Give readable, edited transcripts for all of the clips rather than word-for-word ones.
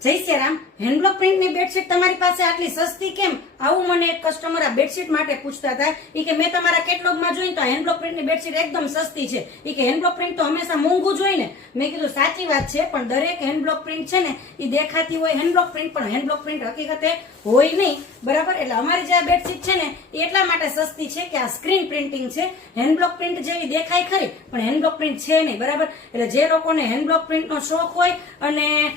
જય શ્રી રામ. હેન્ડબ્લોક પ્રિન્ટની બેડશીટ તમારી પાસે આટલી સસ્તી કેમ? આવું મને એક કસ્ટમર આ બેડશીટ માટે પૂછતા હતા. ઈ કે મેં તમારા કેટલોગમાં જોઈને તો હેન્ડબ્લોક પ્રિન્ટની બેડશીટ એકદમ સસ્તી છે. ઈ કે હેન્ડબ્લોક પ્રિન્ટ તો હંમેશા મોંઘું જ હોય ને. મેં કીધું સાચી વાત છે, પણ દરેક હેન્ડબ્લોક પ્રિન્ટ છે ને ઈ દેખાતી હોય હેન્ડબ્લોક પ્રિન્ટ, પણ હેન્ડબ્લોક પ્રિન્ટ હકીકતે હોય નહીં, બરાબર. એટલે અમારી જે આ બેડશીટ છે ને એ એટલા માટે સસ્તી છે કે આ સ્ક્રીન પ્રિન્ટિંગ છે. હેન્ડબ્લોક પ્રિન્ટ જેવી દેખાય ખરી, પણ હેન્ડબ્લોક પ્રિન્ટ છે નહીં, બરાબર. એટલે જે લોકોને હેન્ડબ્લોક પ્રિન્ટનો શોખ હોય અને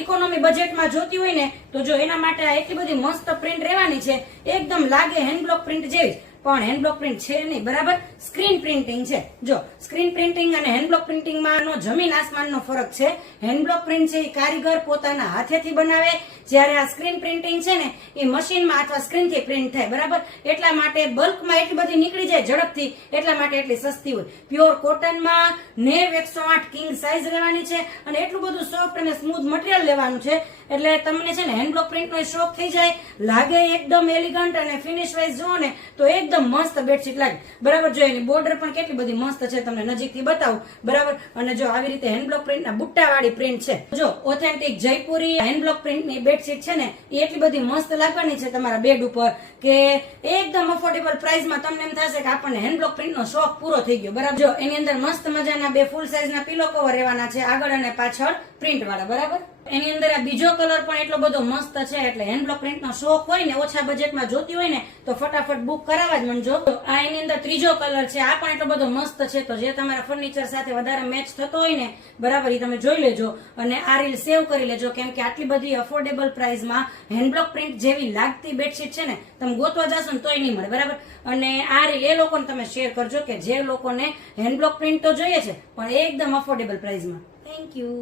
ઇકોનોમી બજેટમાં જોતી હોય ને, તો જો એના માટે આ એટલી બધી મસ્ત પ્રિન્ટ રહેવાની છે, એકદમ લાગે હેન્ડબ્લોક પ્રિન્ટ જેવી, પણ હેન્ડબ્લોક પ્રિન્ટ છે નહીં, બરાબર. સ્ક્રીન પ્રિન્ટિંગ છે. જો સ્ક્રીન પ્રિન્ટિંગ અને હેન્ડબ્લોક પ્રિન્ટિંગમાં જમીન આસમાનનો ફરક છે. હેન્ડબ્લોક પ્રિન્ટ છે એ કારીગર પોતાના હાથેથી બનાવે, જ્યારે આ સ્ક્રીન પ્રિન્ટિંગ છે ને એ મશીનમાં અથવા સ્ક્રીનથી પ્રિન્ટ થાય, બરાબર. એટલા માટે બલ્કમાં એટલી બધી નીકળી જાય ઝડપથી, એટલા માટે એટલી સસ્તી હોય. પ્યોર કોટનમાં 108 કિંગ સાઇઝ રહેવાની છે અને એટલું બધું સોફ્ટ અને સ્મૂથ મટીરિયલ લેવાનું છે, એટલે તમને છે ને હેન્ડબ્લોક પ્રિન્ટનો શોખ થઈ જાય, લાગે એકદમ એલિગન્ટ અને ફિનિશ વાઇઝ જુઓ ને તો એકદમ મસ્ત બેડશીટ લાગે, બરાબર. જો એની બોર્ડર પણ કેટલી બધી મસ્ત છે, તમને નજીકથી બતાવું, બરાબર. અને જો આવી રીતે હેન્ડબ્લોક પ્રિન્ટના બુટ્ટાવાળી પ્રિન્ટ છે. જો ઓથેન્ટિક જયપુરી હેન્ડબ્લોક પ્રિન્ટની બેડશીટ છે ને એ એટલી બધી મસ્ત લાગવાની છે તમારા બેડ ઉપર કે એકદમ અફોર્ડેબલ પ્રાઇસમાં તમને એમ થશે કે આપણને હેન્ડબ્લોક પ્રિન્ટનો શોખ પૂરો થઈ ગયો, બરાબર. જો એની અંદર મસ્ત મજાના 2 ફૂલ સાઇઝના પિલો કવર રહેવાના છે, આગળ અને પાછળ પ્રિન્ટ વાળા, બરાબર. એની અંદર આ બીજો કલર પણ એટલો બધો મસ્ત છે, એટલે હેન્ડબ્લોક પ્રિન્ટનો શોખ હોય ને, ઓછા બજેટમાં જોતી હોય ને તો ફટાફટ બુક કરાવવા જ મનજો. આ એની અંદર ત્રીજો કલર છે, આ પણ એટલો બધો મસ્ત છે, તો જે તમારા ફર્નિચર સાથે વધારે મેચ થતો હોય ને, બરાબર, એ તમે જોઈ લેજો અને આ રીલ સેવ કરી લેજો, કેમ કે આટલી બધી અફોર્ડેબલ પ્રાઇસમાં હેન્ડબ્લોક પ્રિન્ટ જેવી લાગતી બેડશીટ છે ને તમે ગોતવા જશો ને તોય નહીં મળે, બરાબર. અને આ રીલ એ લોકોને તમે શેર કરજો કે જે લોકોને હેન્ડબ્લોક પ્રિન્ટ તો જોઈએ છે પણ એકદમ અફોર્ડેબલ પ્રાઇસમાં. Thank you.